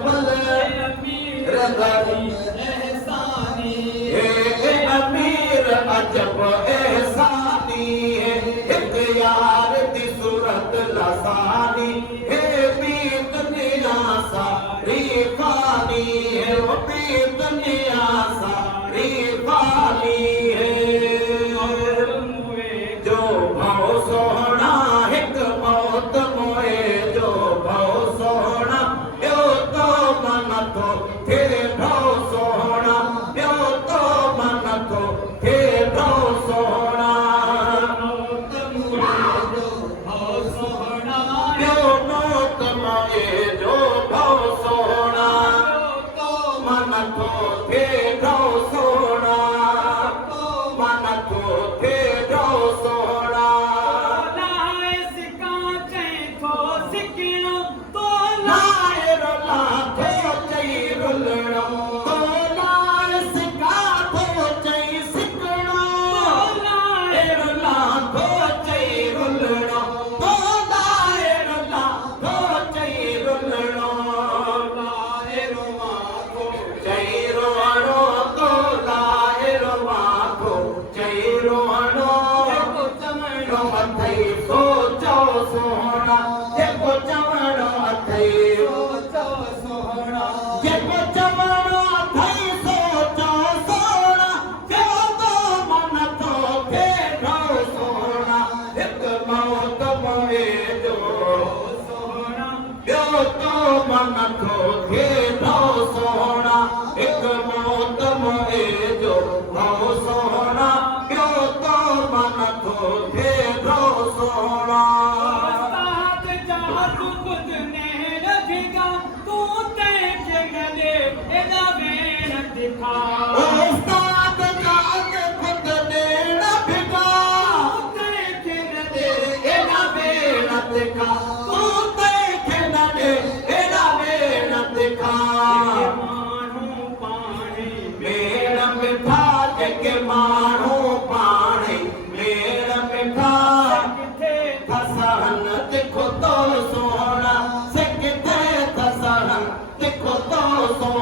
अजमल एहसानी अमीर अजब एहसानी एक यार दी सूरत लसानी हे बीत नियासा रिफानी है वो बीत नियासा रिफानी है जो भाव सोहना एक मौत मोए जो भाव सोहना यो तो मन तो थे भाव सोहना यो तो मन तो थे भाव सोहना मौत मोए जो भाव सोहना यो मौत मोए जो भाव सोहना तो मन तो थे भाव सोहना मन तो थे भाव सोहना लाए सिका चई थो सिकियो तो लाए रला थो चई रुलणो तो लाए सिका थो चई सिकणो लाए रला थो चई रुलणो तो लाए रला थो चई रुलणो लाए रुवा थो चई रुवणो तो लाए रुवा थो चई रुवणो जेको चवणो अथई सोचो सोहणा जेको चवणो अथई सोचो सोहणा जेको चवणो अथई सोचो सोहणा जेको मन थो थे ढो सोहणा हिकु मौत मोए जो सोहणा ॿियो तो मन थो थे ढो सोहणा हिकु मौत मोए जो भाव सोहणा ॿियो तो मन थो थे ढो सोहणा साथ जा तू खुद ने रखिगा तू ते जगले एदा वेण दिखा उस्ताद जात खुद देण भिगा ते जगले एड़ा वेणत का तू ते खेन दे एड़ा वेणत का मानू पाणी मेण मिठा जेके माण्हू पाणे मेण मिठा किथे थसहन तिखो तो सोहणा से किथे थसहन तिखो तो सोहणा